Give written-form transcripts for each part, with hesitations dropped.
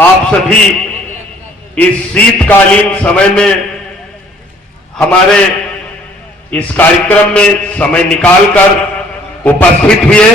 आप सभी इस शीतकालीन समय में हमारे इस कार्यक्रम में समय निकालकर उपस्थित हुए,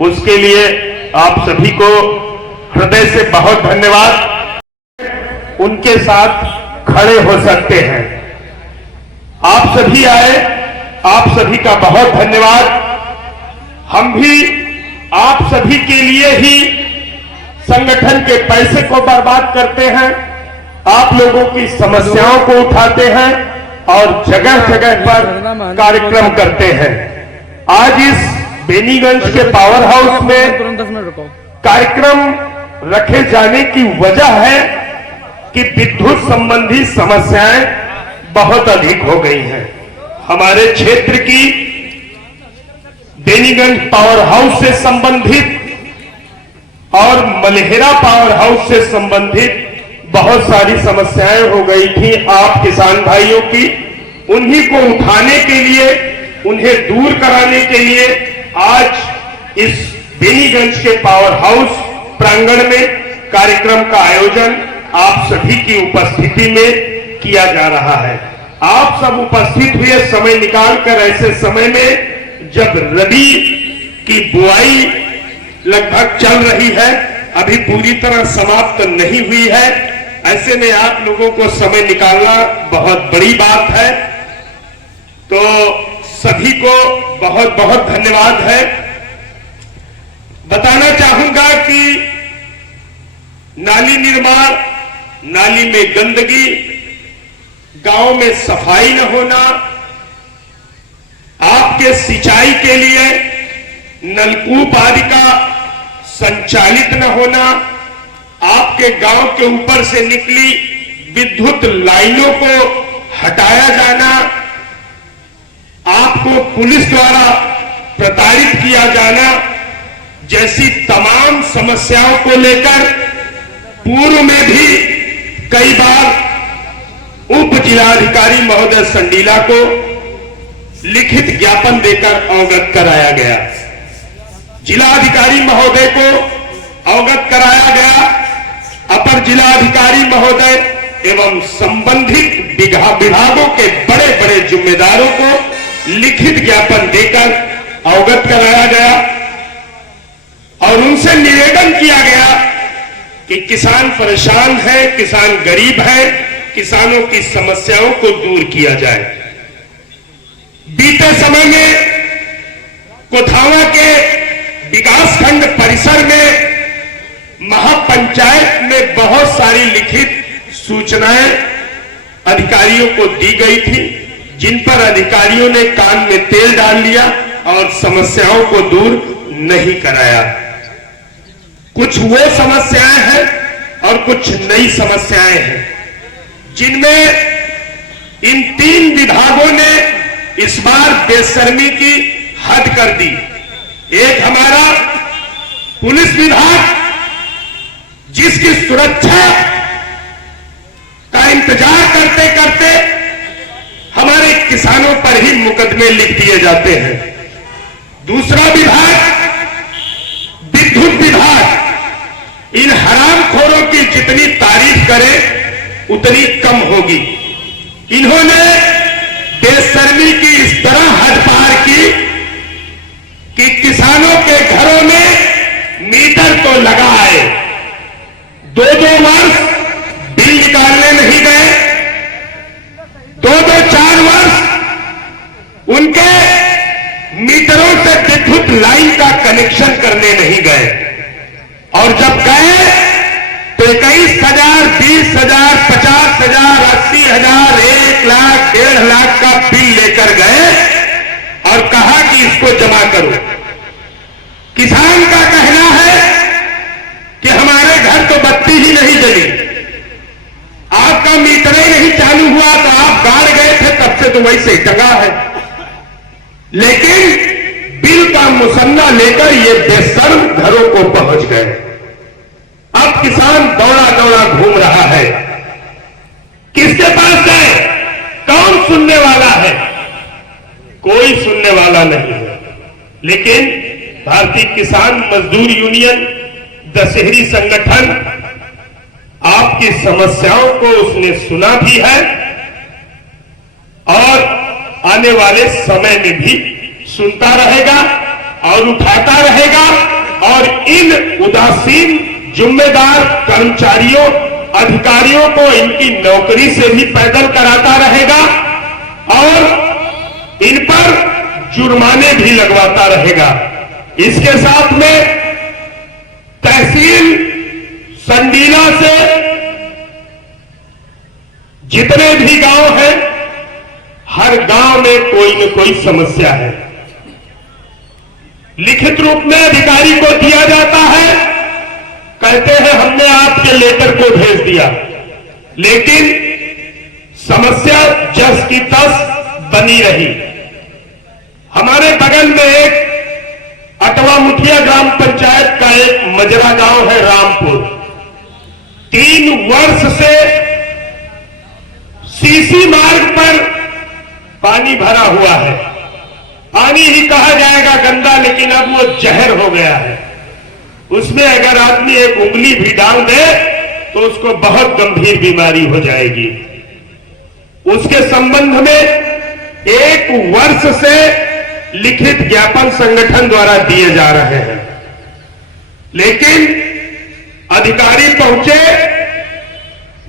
उसके लिए आप सभी को हृदय से बहुत धन्यवाद। उनके साथ खड़े हो सकते हैं। आप सभी आए, आप सभी का बहुत धन्यवाद। हम भी आप सभी के लिए ही संगठन के पैसे को बर्बाद करते हैं, आप लोगों की समस्याओं को उठाते हैं और जगह जगह पर कार्यक्रम करते हैं। आज इस बेनीगंज के पावर हाउस में कार्यक्रम रखे जाने की वजह है कि विद्युत संबंधी समस्याएं बहुत अधिक हो गई हैं। हमारे क्षेत्र की बेनीगंज पावर हाउस से संबंधित और मलहेरा पावर हाउस से संबंधित बहुत सारी समस्याएं हो गई थी आप किसान भाइयों की। उन्हीं को उठाने के लिए, उन्हें दूर कराने के लिए आज इस बेनीगंज के पावर हाउस प्रांगण में कार्यक्रम का आयोजन आप सभी की उपस्थिति में किया जा रहा है। आप सब उपस्थित हुए समय निकालकर ऐसे समय में जब रबी की बुआई लगभग चल रही है, अभी पूरी तरह समाप्त नहीं हुई है, ऐसे में आप लोगों को समय निकालना बहुत बड़ी बात है। तो सभी को बहुत बहुत धन्यवाद है। बताना चाहूंगा कि नाली निर्माण, नाली में गंदगी, गांव में सफाई न होना, आपके सिंचाई के लिए नलकूप आदि का संचालित न होना, आपके गांव के ऊपर से निकली विद्युत लाइनों को हटाया जाना, आपको पुलिस द्वारा प्रताड़ित किया जाना जैसी तमाम समस्याओं को लेकर पूर्व में भी कई बार उप जिलाधिकारी महोदय संडीला को लिखित ज्ञापन देकर अवगत कराया गया। जिलाधिकारी महोदय को अवगत कराया गया। अपर जिलाधिकारी महोदय एवं संबंधित विभागों के बड़े बड़े जिम्मेदारों को लिखित ज्ञापन देकर अवगत कराया गया और उनसे निवेदन किया गया कि किसान परेशान है, किसान गरीब है, किसानों की समस्याओं को दूर किया जाए। बीते समय में कोथावा के विकासखंड परिसर में महापंचायत में बहुत सारी लिखित सूचनाएं अधिकारियों को दी गई थी, जिन पर अधिकारियों ने कान में तेल डाल लिया और समस्याओं को दूर नहीं कराया। कुछ वो समस्याएं हैं और कुछ नई समस्याएं हैं, जिनमें इन तीन विभागों ने इस बार बेशर्मी की हद कर दी। एक हमारा पुलिस विभाग, जिसकी सुरक्षा का इंतजार करते करते हमारे किसानों पर ही मुकदमे लिख दिए जाते हैं। दूसरा विभाग विद्युत विभाग, इन हरामखोरों की जितनी तारीफ करें उतनी कम होगी। इन्होंने बेशर्मी की इस तरह हद पार की कि किसानों के घरों में मीटर तो लगा आए, 2-2 वर्ष बिल निकालने नहीं गए, 2-2 4 वर्ष उनके मीटरों से विद्युत लाइन का कनेक्शन करने नहीं गए, और जब गए तो 21,000, 20,000, 50,000, 80,000, 1 लाख, 1.5 लाख का बिल लेकर गए और कहा कि इसको जमा करो। किसान का कहना है कि हमारे घर तो बत्ती ही नहीं जली, आपका मीटर ही नहीं चालू हुआ, तो आप गाड़ गए थे तब से तो वैसे ही टंगा है। लेकिन बिल का मुसन्ना लेकर ये बेशर्म घरों को पहुंच गए। अब किसान दौड़ा दौड़ा घूम रहा है, किसके पास जाए, कौन सुनने वाला है? कोई सुनने वाला नहीं है। लेकिन भारतीय किसान मजदूर यूनियन, दशहरी संगठन आपकी समस्याओं को उसने सुना भी है और आने वाले समय में भी सुनता रहेगा और उठाता रहेगा और इन उदासीन जिम्मेदार कर्मचारियों अधिकारियों को इनकी नौकरी से भी पैदल कराता रहेगा और इन पर जुर्माने भी लगवाता रहेगा। इसके साथ में तहसील संडीला से जितने भी गांव हैं, हर गांव में कोई न कोई समस्या है। लिखित रूप में अधिकारी को दिया जाता है, कहते हैं हमने आपके लेटर को भेज दिया, लेकिन समस्या जस की तस बनी रही। हमारे बगल में एक अटवा मुठिया ग्राम पंचायत का एक मजरा गांव है रामपुर। 3 वर्ष से सीसी मार्ग पर पानी भरा हुआ है। पानी ही कहा जाएगा गंदा, लेकिन अब वो जहर हो गया है। उसमें अगर आदमी एक उंगली भी डाल दे तो उसको बहुत गंभीर बीमारी हो जाएगी। उसके संबंध में 1 वर्ष से लिखित ज्ञापन संगठन द्वारा दिए जा रहे हैं, लेकिन अधिकारी पहुंचे,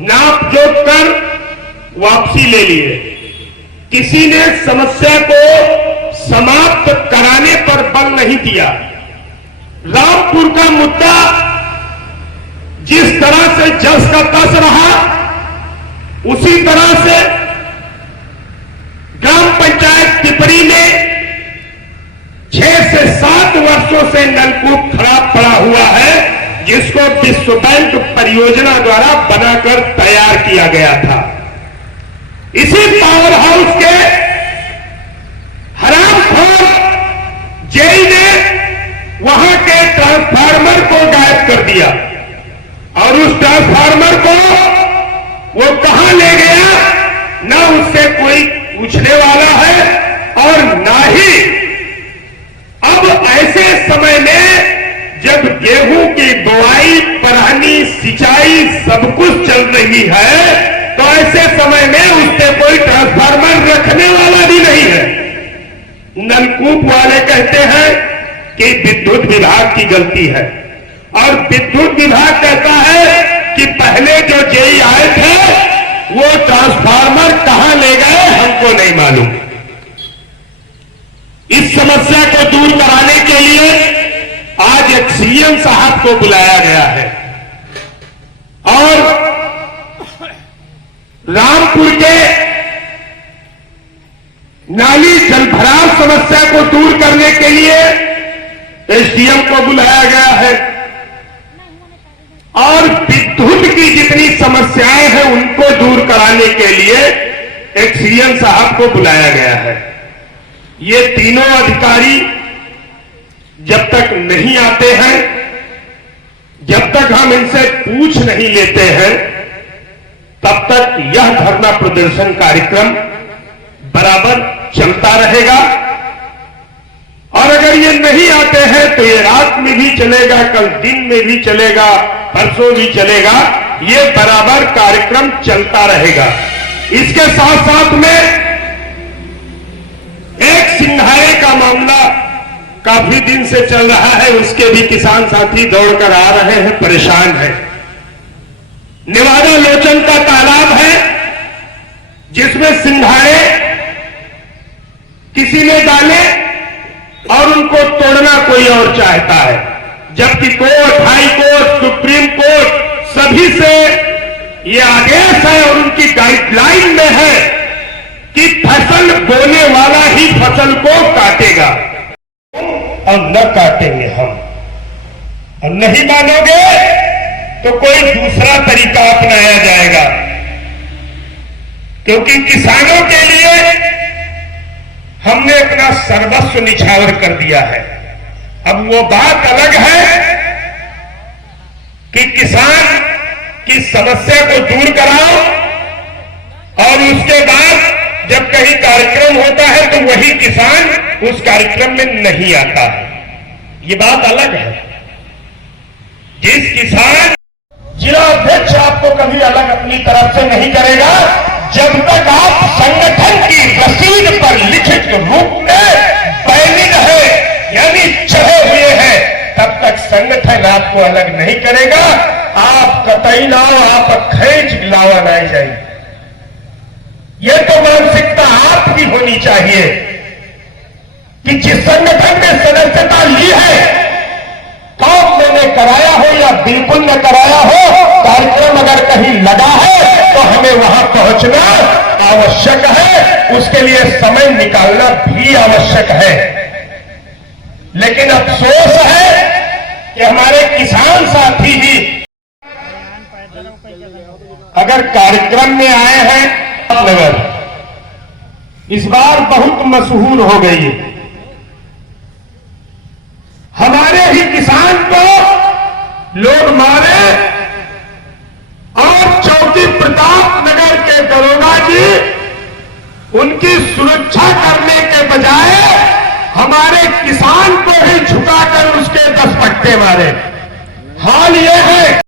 नाप जोख कर वापसी ले लिए। किसी ने समस्या को समाप्त कराने पर बल नहीं दिया। रामपुर का मुद्दा जिस तरह से जस का तस रहा, उसी तरह से ग्राम पंचायत टिपरी में 6 से 7 वर्षों से नलकूप खराब पड़ा हुआ है, जिसको विश्व बैंक परियोजना द्वारा बनाकर तैयार किया गया था। इसी पावर हाउस के हरामखोर जेई ने वहां के ट्रांसफार्मर को गायब कर दिया और उस ट्रांसफार्मर को वो कहां ले गया, ना उससे कोई पूछने वाला है और ना ही अब ऐसे समय में जब गेहूं की बुआई, परानी, सिंचाई सब कुछ चल रही है, तो ऐसे समय में उससे कोई ट्रांसफार्मर रखने वाला भी नहीं है। नलकूप वाले कहते हैं कि विद्युत विभाग की गलती है और विद्युत विभाग कहता है कि पहले जो जेई आए थे वो ट्रांसफार्मर कहां ले गए हमको नहीं मालूम। इस समस्या को दूर कराने के लिए आज एक सीएम साहब को बुलाया गया है और रामपुर के नाली जलभराव समस्या को दूर करने के लिए एसडीएम को बुलाया गया है और विद्युत की जितनी समस्याएं हैं उनको दूर कराने के लिए एक सीएम साहब को बुलाया गया है। ये तीनों अधिकारी जब तक नहीं आते हैं, जब तक हम इनसे पूछ नहीं लेते हैं, तब तक यह धरना प्रदर्शन कार्यक्रम बराबर चलता रहेगा और अगर ये नहीं आते हैं तो ये रात में भी चलेगा, कल दिन में भी चलेगा, परसों भी चलेगा, ये बराबर कार्यक्रम चलता रहेगा। इसके साथ साथ में एक सिंघाड़े का मामला काफी दिन से चल रहा है, उसके भी किसान साथी दौड़कर आ रहे हैं, परेशान हैं। नेवादा लोचन का तालाब है जिसमें सिंघाड़े किसी ने डाले और उनको तोड़ना कोई और चाहता है, जबकि court, high court, supreme court सभी से ये आदेश है और उनकी गाइडलाइन में है कि फसल बोने वाला ही फसल को काटेगा और न काटेंगे हम, और नहीं मानोगे तो कोई दूसरा तरीका अपनाया जाएगा, क्योंकि किसानों के लिए हमने अपना सर्वस्व निछावर कर दिया है। अब वो बात अलग है कि किसान की समस्या को दूर कराओ और उसके बाद जब कहीं कार्यक्रम होता है तो वही किसान उस कार्यक्रम में नहीं आता है, ये बात अलग है। जिस किसान, जिला अध्यक्ष आपको कभी अलग अपनी तरफ से नहीं करेगा जब तक आप संगठन की रसीद पर लिखित रूप में बैनिड है यानी चढ़े हुए हैं, तब तक संगठन आपको अलग नहीं करेगा। आप कतई लाओ, आप खींच लावा नहीं जाए। यह तो मानसिकता आपकी होनी चाहिए कि जिस संगठन में सदस्यता ली है, काम मैंने कराया हो या बिल्कुल न कराया हो, कार्यक्रम अगर कहीं लगा है तो हमें वहां पहुंचना आवश्यक है, उसके लिए समय निकालना भी आवश्यक है। लेकिन अफसोस है कि हमारे किसान साथी ही अगर कार्यक्रम में आए हैं, नगर इस बार बहुत मशहूर हो गई है। हमारे ही किसान को लोग मारे और चौकी प्रताप नगर के दरोगा जी उनकी सुरक्षा करने के बजाय हमारे किसान को ही झुकाकर उसके 10 पट्टे मारे। हाल यह है